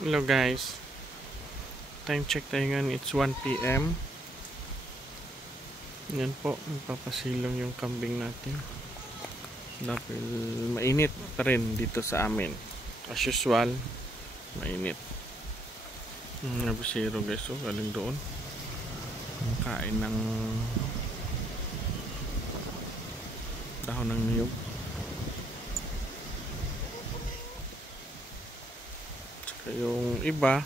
Hello guys, time check tayo ngayon, it's 1 PM. Yan po, magpapasilong yung kambing natin dahil mainit pa rin dito sa amin. As usual, mainit. Nabusiro guys, so galing doon kain ng dahon ng niyog. Tsaka yung iba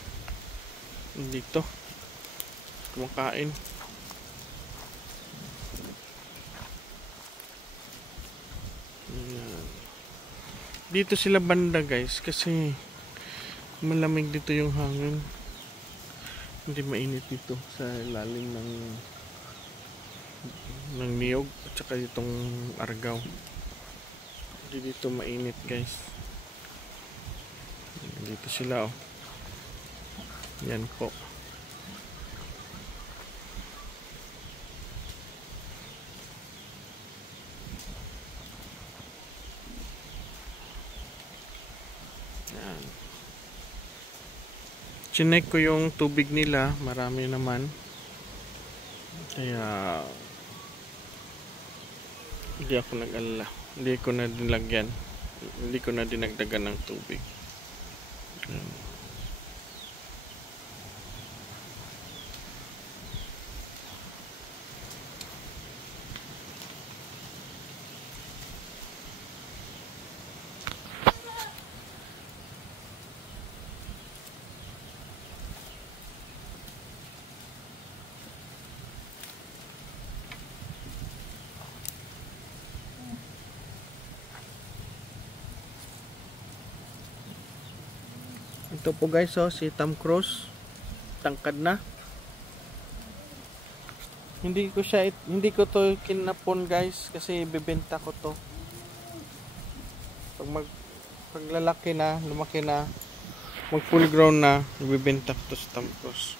dito kumakain. Dito sila banda guys kasi malamig dito yung hangin, hindi mainit dito sa ilalim ng niyog at saka itong argaw. Hindi dito mainit guys. Dito sila oh. Yan po. Yan. Chinek ko yung tubig nila, marami naman. Kaya hindi ako nag-alala. Hindi ko na dinlagyan. Hindi ko na dinagdagan ng tubig. Yan. Ito po guys, oh, si Tom Cruise. Tangkad na. Hindi ko to kinapon guys kasi bibenta ko to. Pag lalaki na, lumaki na, mag full grown na, bibenta ko to sa Tom Cruise.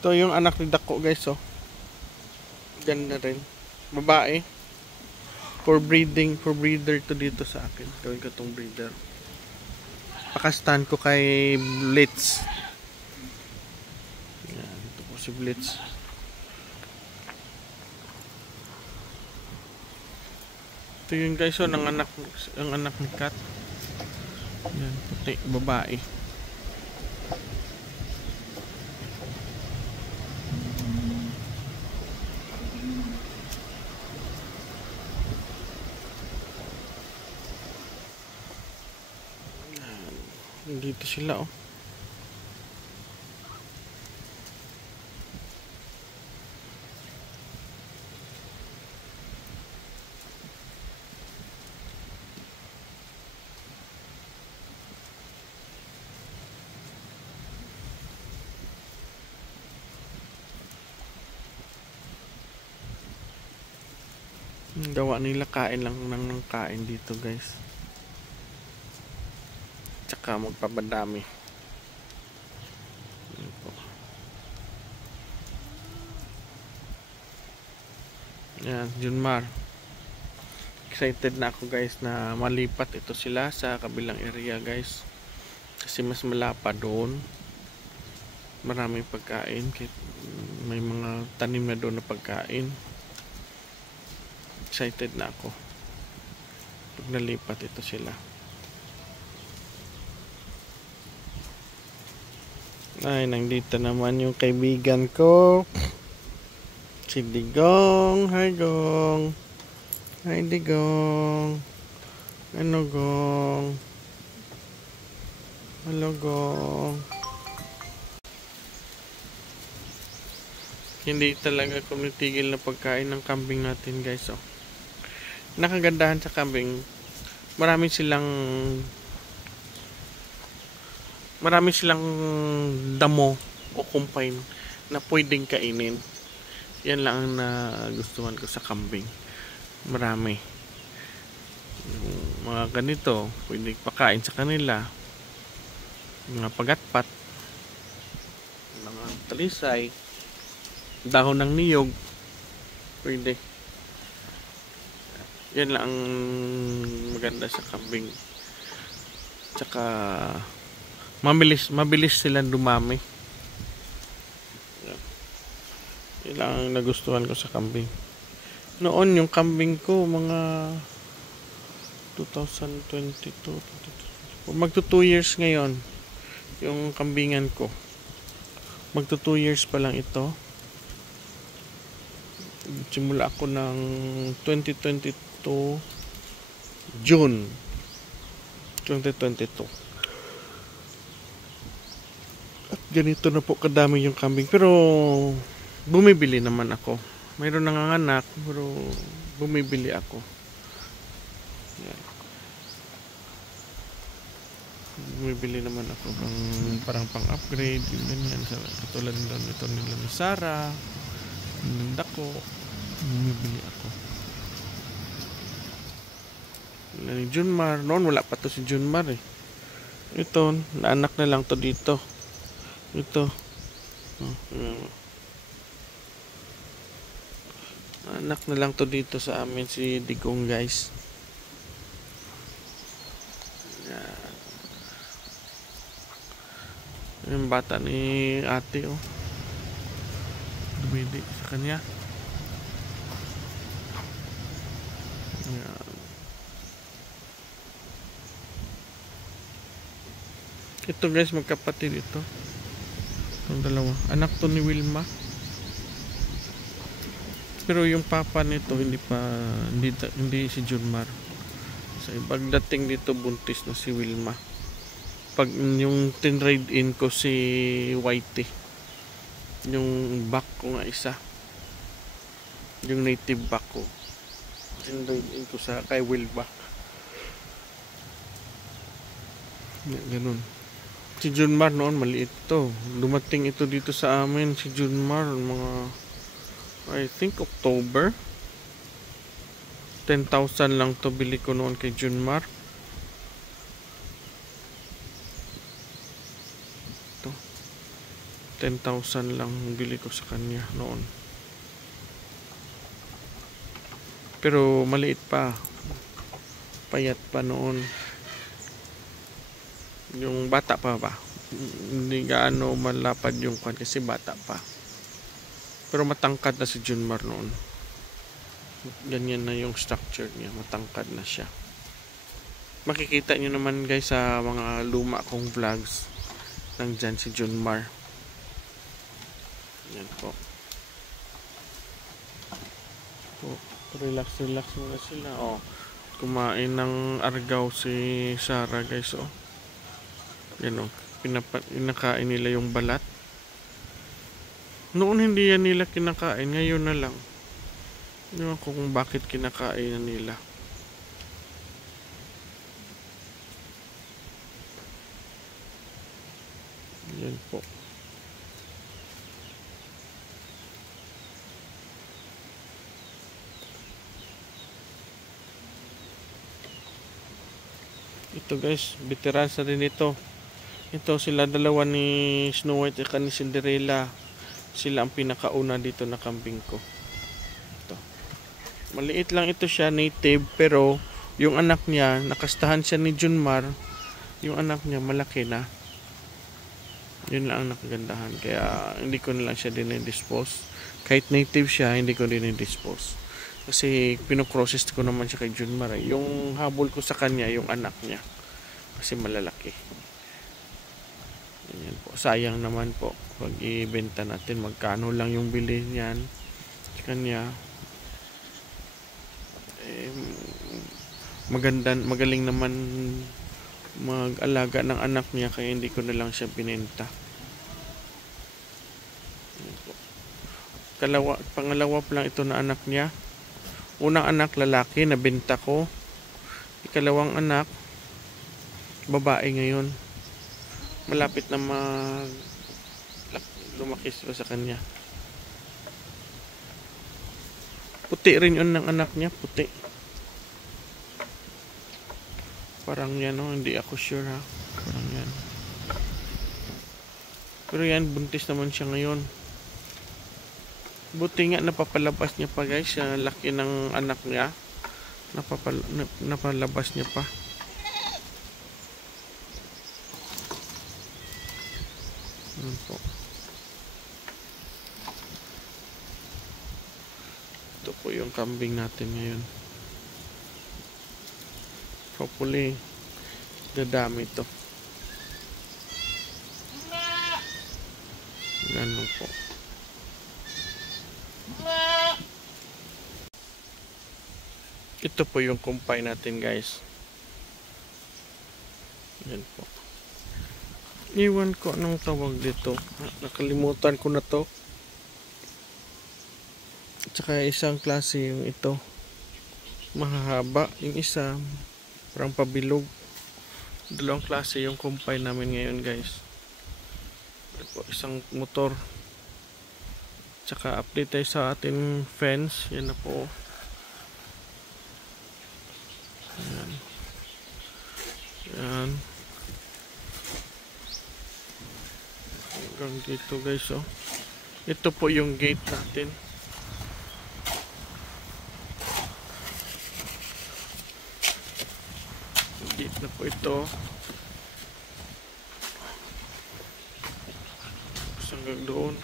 Ito yung anak ni Dako guys, oh. Ganda rin. Babae. For breeder to dito sa akin. Gawin ko tong breeder. Pakastan ko kay Blitz. Yan, ito po si Blitz. Ito yun guys, so ang anak ni Kat. Yan, puti, babae. Dito sila oh. Gawa nila kain lang ng kain dito guys. Tsaka magpabadami. Yan, Junmar. Excited na ako guys na malipat ito sila sa kabilang area guys. Kasi mas malapa doon. Maraming pagkain. May mga tanim na doon na pagkain. Excited na ako pag nalipat ito sila. Ay, nandito naman yung kaibigan ko, si Digong. Hi Gong. Hi Digong. Ano Gong? Hello Gong. Hindi talaga ako nitigil na pagkain ng kambing natin guys, oh. Nakagandahan sa kambing, marami silang damo o kumpain na pwedeng kainin. Yan lang ang nagustuhan ko sa kambing. Marami yung mga ganito pwedeng pakain sa kanila, mga pagatpat, mga talisay, dahon ng niyog, pwede. Yan lang ang maganda sa kambing. Tsaka mabilis silang dumami. Yan lang ang nagustuhan ko sa kambing. Noon yung kambing ko mga 2022 magto 2 years ngayon yung kambingan ko. Magto 2 years pa lang ito. Simula ako ng 2022 June 2022. At ganito na po kadami yung kambing. Pero bumibili naman ako. Mayroon nanganganak pero bumibili ako. Yan. Bumibili naman ako parang pang-upgrade yung ganyan. Katulad nito nila ni Sarah, ng dako. Bumibili ako. Ni Junmar. Noon wala pa to si Junmar eh. Ito, naanak na lang to dito. Ito. Anak na lang to dito sa amin si Digong, guys. Yan. Yung bata ni ate, oh. Dumidi sa kanya. Yan. Ito, guys, magkapatid ito. Itong dalawa. Anak to ni Wilma. Pero yung papa nito hindi si Junmar. So pagdating dito buntis na si Wilma. Pag yung tinrade in ko si Whitey. Yung back ko nga isa. Yung native back ko. Tinrade in ko sa kay Wilma. Ganun. Si Junmar noon maliit to. Dumating ito dito sa amin si Junmar mga I think October. 10,000 lang to bili ko noon kay Junmar. Ito. 10,000 lang bili ko sa kanya noon. Pero maliit pa. Payat pa noon. Yung bata pa ba? Hindi gaano malapad yung kwan kasi bata pa. Pero matangkad na si Junmar noon. Ganyan na yung structure niya. Matangkad na siya. Makikita nyo naman guys sa mga luma kong vlogs. Nandyan si Junmar. Yan po. Relax muna sila. Oh, kumain ng argaw si Sarah guys. Oh. Yan oh. Pinakain nila yung balat. Noon hindi yan nila kinakain, ngayon na lang. Hindi ko kung bakit kinakain na nila. Yan po. Ito guys, veteran sa rin ito. Ito sila dalawa ni Snow White at ni Cinderella. Sila ang pinakauna dito na kambing ko. Ito. Maliit lang ito siya, native, pero yung anak niya, nakastahan siya ni Junmar. Yung anak niya malaki na. Yun lang ang nakagandahan. Kaya hindi ko na lang siya din-dispose. Kahit native siya, hindi ko din-dispose. Kasi pinoprocess ko naman siya kay Junmar. Yung habol ko sa kanya, yung anak niya. Kasi malalaki. Ayan po. Sayang naman po pag ibenta natin magkano lang yung bili niyan sa kanya. Magaling naman mag-alaga ng anak niya kaya hindi ko na lang siya binenta. Pangalawa pa lang ito na anak niya. Unang anak lalaki na benta ko. Ikalawang anak babae ngayon. Malapit na lumakis pa sa kanya. Puti rin yun ng anak niya, puti. Parang yan, oh, hindi ako sure ha. Parang yan. Pero yan, buntis naman siya ngayon. Buti nga napapalabas niya pa guys, laki ng anak niya. Napalabas niya pa. Ano po. Ito po yung kambing natin ngayon. Hopefully, dadami ito. Ganun po. Ito po yung kumpay natin, guys. Yan po. Iwan ko anong tawag dito. Nakalimutan ko na to. Tsaka isang klase yung ito. Mahahaba. Yung isa, parang pabilog. Dalawang klase yung kumpay namin ngayon, guys. Yan po, isang motor. Tsaka update tayo sa ating fence. Yan na po. Yan. Yan. Hanggang dito, guys, oh. Ito po yung gate natin. Gate na po ito. Hanggang doon.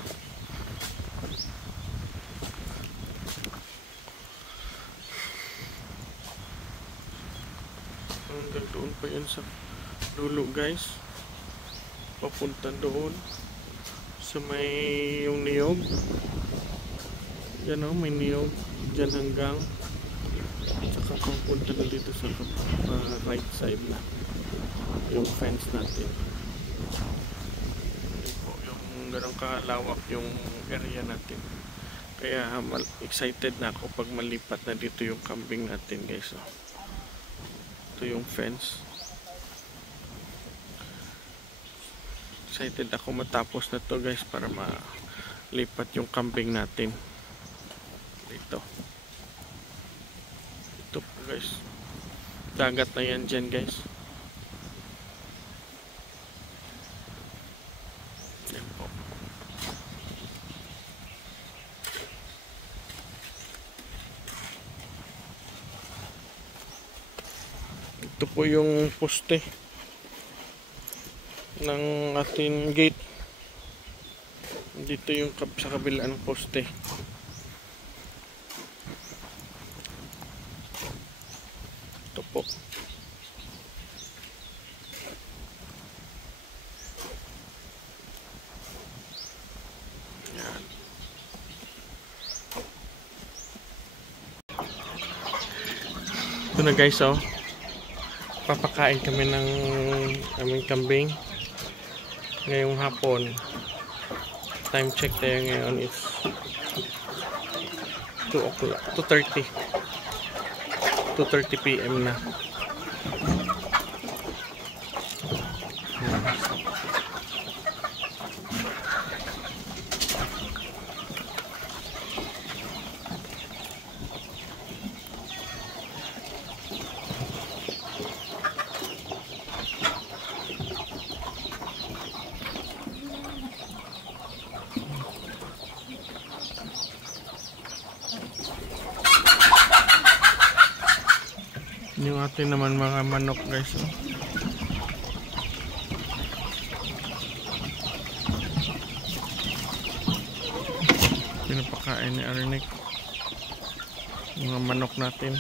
Hanggang doon pa yun sa dulo, guys. Papunta doon sa may yung niyog. Yan o, may niyog dyan hanggang saka papunta na dito sa right side na yung fence natin. Yan po, yung ganun kalawak yung area natin. Kaya excited na ako pag malipat na dito yung kambing natin, guys. Ito yung fence. Excited ako matapos na to, guys, para malipat yung kambing natin dito. Ito po, guys, dagat na yan dyan, guys. Yan po. Ito po yung poste ng ating gate. Dito yung sa kabila ng poste. Ito po. Yan. Ito na, guys, oh. Papakain kami ng aming kambing ngayong hapon. Time check tayo ngayon is 2:30 PM na. Yung atin naman mga manok, guys, oh. Pinapakain ni Arinek mga manok natin.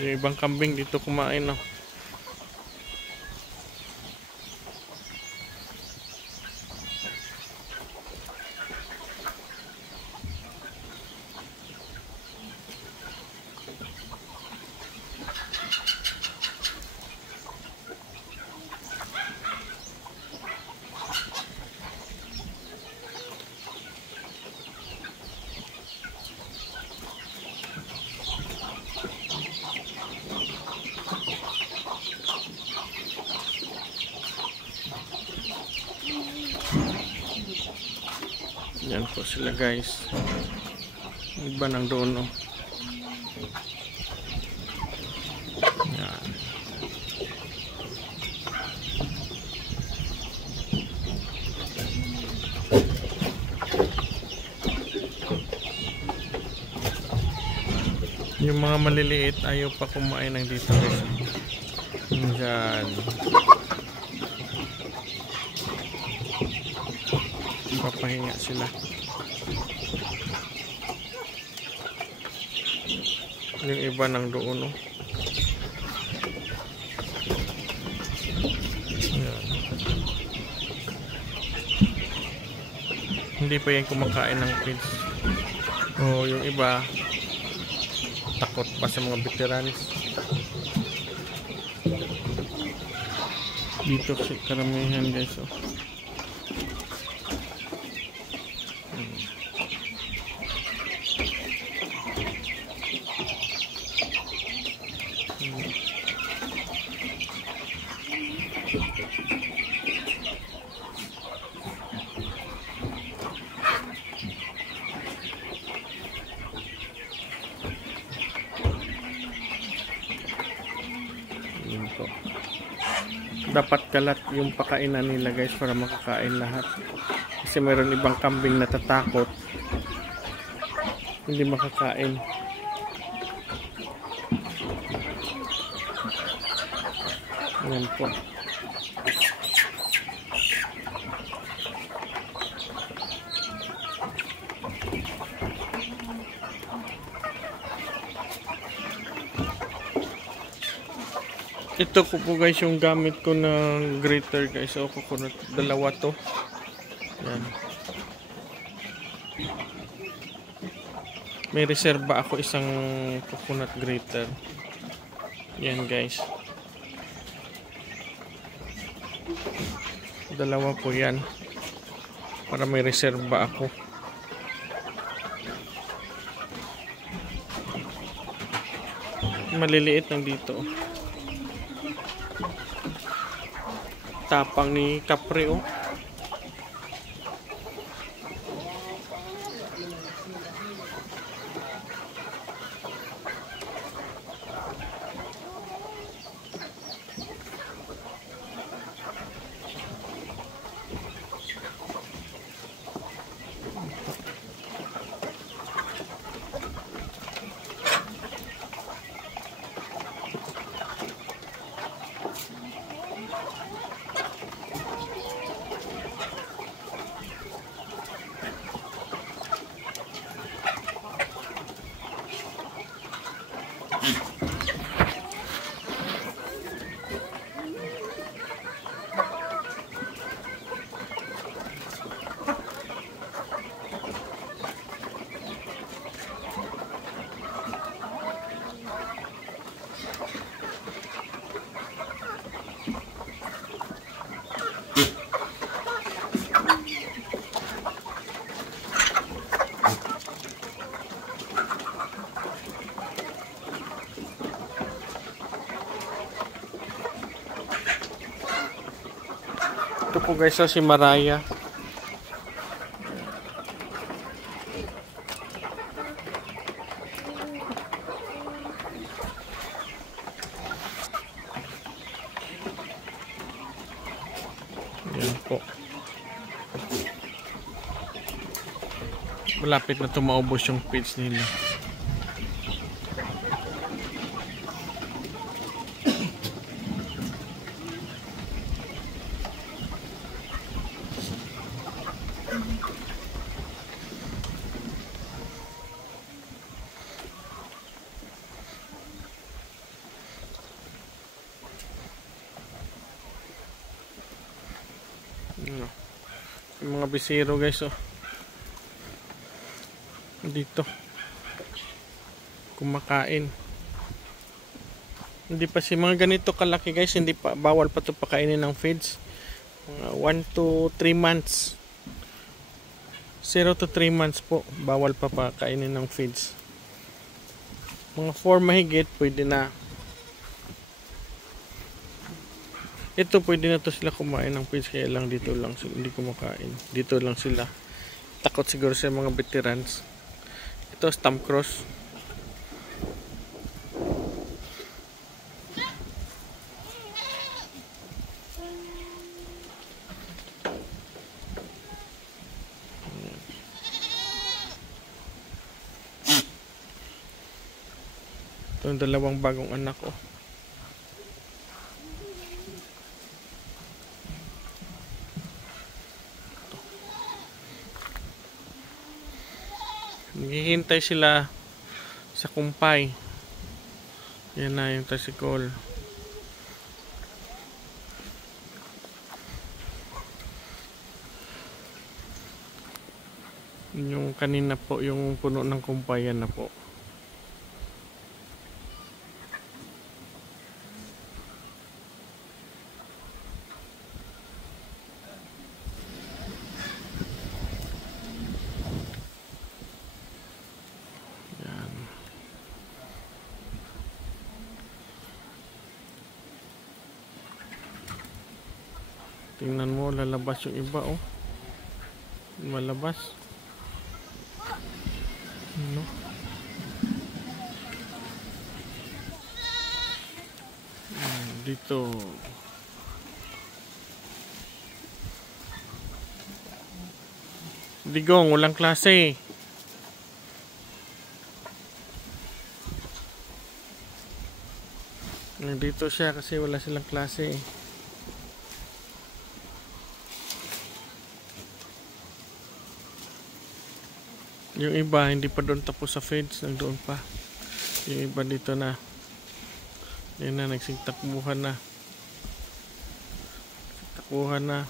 Yung ibang kambing dito kumain, oh. Yan po sila, guys. Iba nang doon, oh. Yan. Yung mga maliliit ayaw pa kumain ng dito guys. Diyan. Papahinga sila. Yung iba nang doon, no? Ayan. Hindi pa yan kumakain ng feeds. O yung iba takot pa sa mga veterans. Dito si karamihan guys, oh. Dapat kalat yung pakainan nila guys para makakain lahat, kasi mayroon ibang kambing natatakot hindi makakain. Ayan po. Ito ko po guys yung gamit ko ng grater guys. So coconut, dalawa to. Yan. May reserba ako isang coconut grater. Yan guys. Dalawa po yan. Para may reserba ako. Maliliit lang dito. Tapang ni Capri, oh. Ito po guys, so si Maraya. Yan po. Malapit na tumaubos yung feeds nila. Yung mga bisiro guys, oh. Dito kumakain. Hindi pa si mga ganito kalaki guys, hindi pa, bawal pa to pakainin ng feeds. 1 to 3 months, 0 to 3 months po, bawal pa pakainin ng feeds. Mga 4 mahigit pwede na. Ito pwede na to sila kumain ng feeds, kaya lang dito lang sila hindi kumakain. Dito lang sila. Takot siguro sa mga veterans. Ito stamp cross. Ito yung dalawang bagong anak ko. Naghihintay sila sa kumpay. Yan na yung tricycle. Yung kanina po, yung puno ng kumpay, yan na po. Tingnan mo, lalabas yung iba, oh. Malabas. Ano? Dito. Digong, walang klase. Nandito siya kasi wala silang klase. Yung iba hindi pa doon tapos sa fence, nandoon pa. Yung iba dito na. Yan na, nagsigtakbuhan na. Takbuhan na.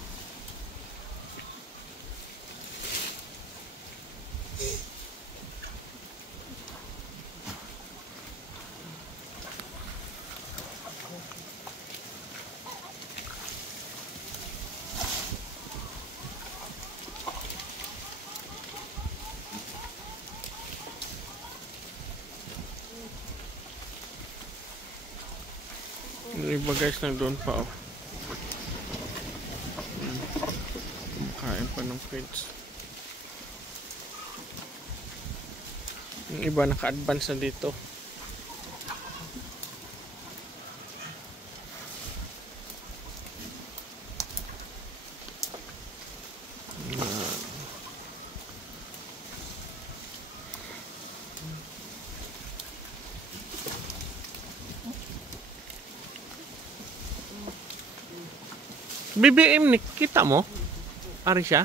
Yung iba guys nandoon pa, oh. Kain pa ng fence. Yung iba naka-advance na dito. BBM ni kita mo? Ari siya?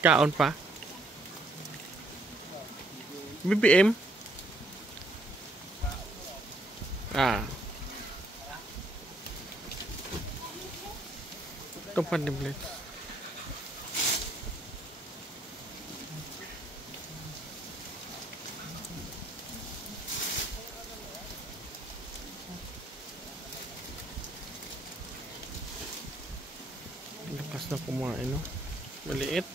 Kaon pa? BBM? Ito pa diblet. Lakas na kumain, no? Maliit.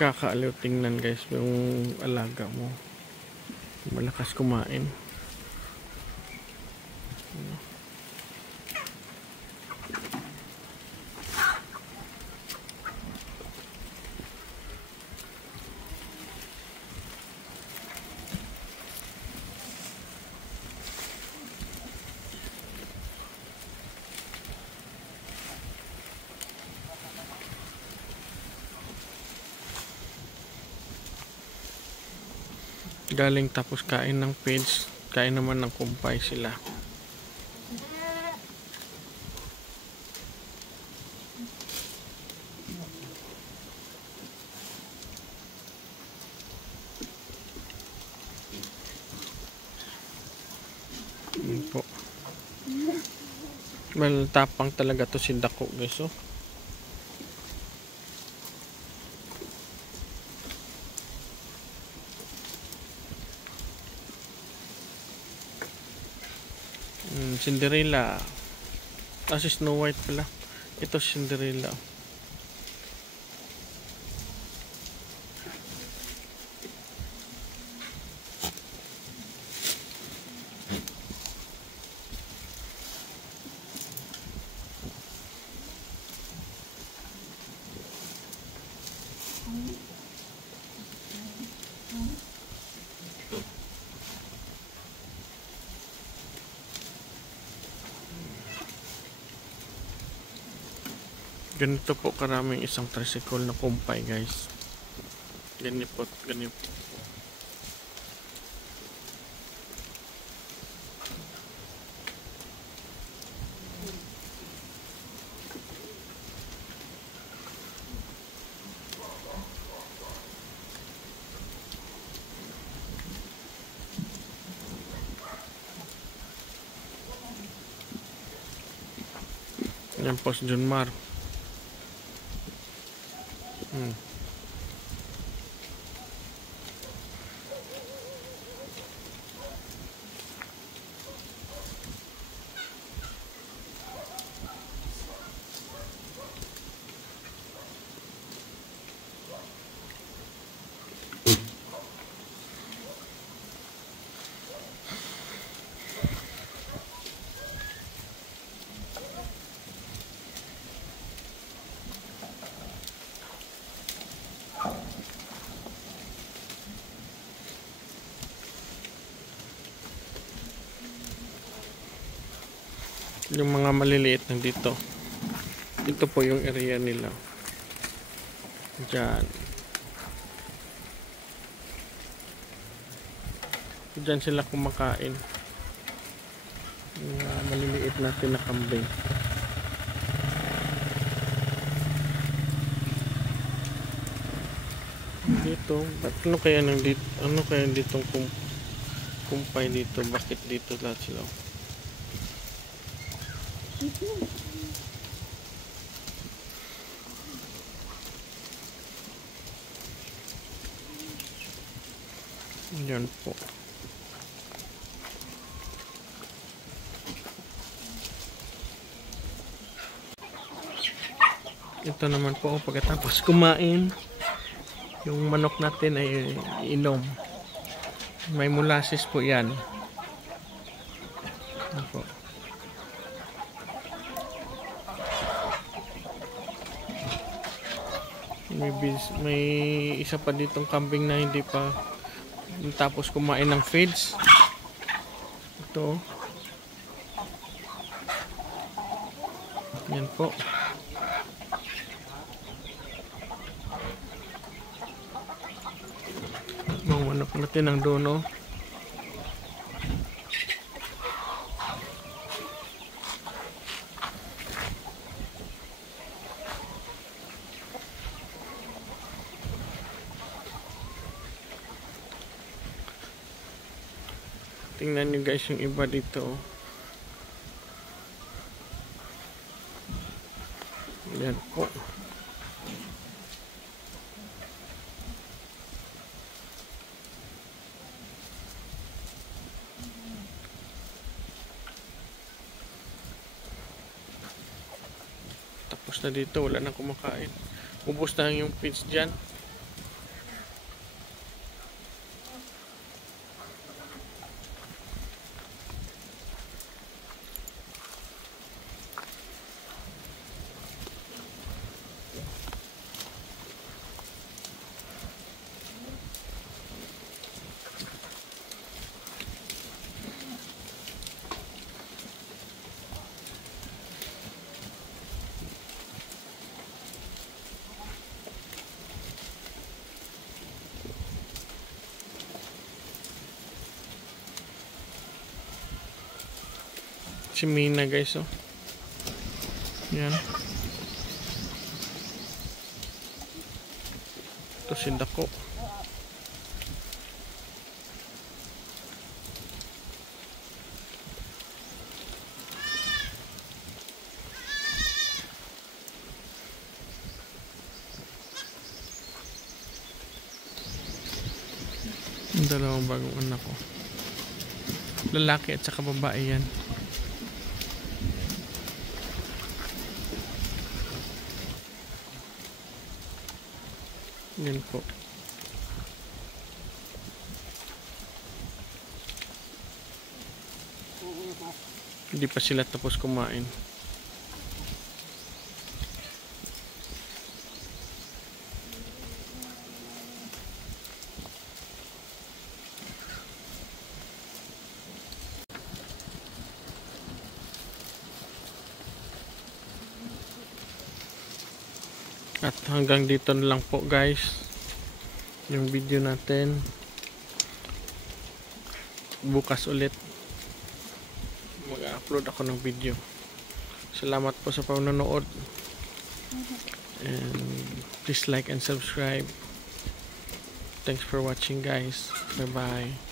Kakaaliw tingnan guys yung alaga mo. Malakas kumain. Galing tapos kain ng feeds, kain naman ng kumpay sila. Po. Well, tapang talaga to si Dako guys, oh. Cinderella. Si Snow White pala. Ito Cinderella. Ganito po karaming isang tricycle na kumpay guys. Ganito po, ganito. Yan po si Junmar. Yung mga maliliit na dito. Ito po yung area nila. Diyan. Diyan sila kumakain. Yung maliliit natin na kambing. Dito, ano kaya nang dito? Ano kaya ditong kumpay dito? Bakit dito lahat sila? Yan po. Ito naman po pagkatapos kumain, yung manok natin ay inom. May molasses po yan. Yan po. May isa pa ditong kambing na hindi pa tapos kumain ng feeds. Ito. Yan po. Mga manok natin ang dono. Tingnan nyo guys yung iba dito. Yan po. Tapos na dito, wala na kumakain. Ubos na yung feeds dyan. Si Mina guys, oh. Yan. Ito si Dako. Ang dalawang bagong anak ko. Lalaki at saka babae yan. Yan po. Hindi pa sila tapos kumain. At hanggang dito na lang po guys yung video natin. Bukas ulit mag-upload ako ng video. Salamat po sa panonood. And please like and subscribe. Thanks for watching guys. Bye bye.